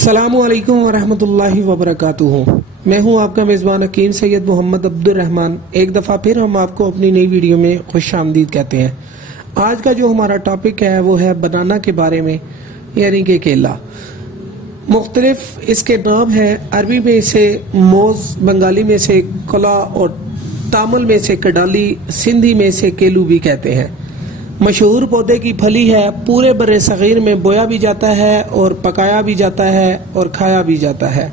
السلام علیکم ورحمۃ اللہ وبرکاتہ. میں ہوں آپ کا میزبان حکیم سید محمد عبدالرحمن. ایک دفعہ پھر ہم آپ کو اپنی نئی ویڈیو میں خوش آمدید کہتے ہیں. آج کا جو ہمارا ٹاپک ہے وہ ہے بنانا کے بارے میں، یعنی کہ کیلا. مختلف اس کے نام ہیں. عربی میں اسے موز، بنگالی میں اسے کلا اور تامل میں اسے کڈالی، سندھی میں اسے کیلو بھی کہتے ہیں. مشہور پودے کی پھلی ہے. پورے بر صغیر میں بویا بھی جاتا ہے اور پکایا بھی جاتا ہے اور کھایا بھی جاتا ہے.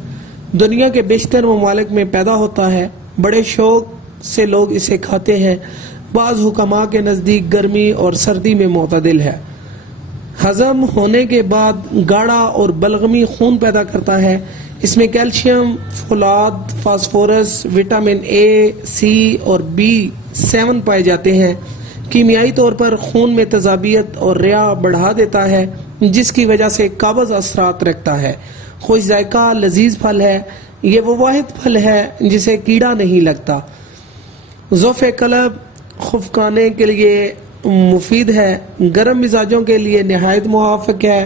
دنیا کے بیشتر ممالک میں پیدا ہوتا ہے. بڑے شوق سے لوگ اسے کھاتے ہیں. بعض حکماء کے نزدیک گرمی اور سردی میں معتدل ہے. ہضم ہونے کے بعد گاڑھا اور بلغمی خون پیدا کرتا ہے. اس میں کیلشیم، فولاد، فاسفورس، وٹامن اے، سی اور B7 پائے جاتے ہیں. کیمیائی طور پر خون میں تیزابیت اور ریا بڑھا دیتا ہے، جس کی وجہ سے قابض اثرات رکھتا ہے. خوش ذائقہ لذیذ پھل ہے. یہ وہ واحد پھل ہے جسے کیڑا نہیں لگتا. ضعف قلب خفقانے کے لیے مفید ہے. گرم مزاجوں کے لیے نہایت موافق ہے.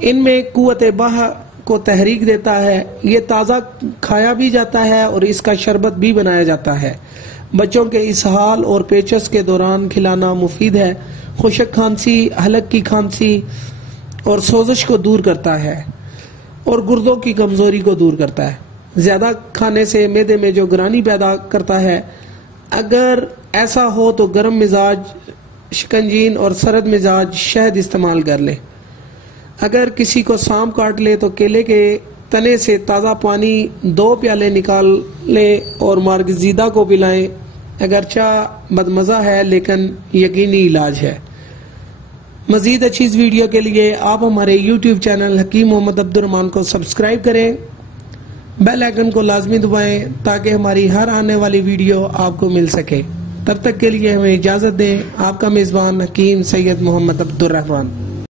ان میں قوت بہ کو تحریک دیتا ہے. یہ تازہ کھایا بھی جاتا ہے اور اس کا شربت بھی بنایا جاتا ہے. بچوں کے اسہال اور پیچس کے دوران کھلانا مفید ہے. خشک کھانسی، حلق کی کھانسی اور سوزش کو دور کرتا ہے اور گردوں کی کمزوری کو دور کرتا ہے. زیادہ کھانے سے معدے میں جو گرانی پیدا کرتا ہے. اگر ایسا ہو تو گرم مزاج شکنجین اور سرد مزاج شہد استعمال کر لے. اگر کسی کو سانپ کاٹ لے تو کیلے کے تنے سے تازہ پانی 2 پیالے نکال لیں اور مارگزیدہ کو پلائیں. اگرچہ بدمزہ ہے لیکن یقینی علاج ہے. مزید اچھی اس ویڈیو کے لیے آپ ہمارے YouTube چینل حکیم محمد عبدالرحمن کو سبسکرائب کریں. بیل آئیکن کو لازمی دبائیں تاکہ ہماری ہر آنے والی ویڈیو آپ کو مل سکے. تب تک کے لیے ہمیں اجازت دیں. آپ کا میزبان حکیم سید محمد عبدالرحمن.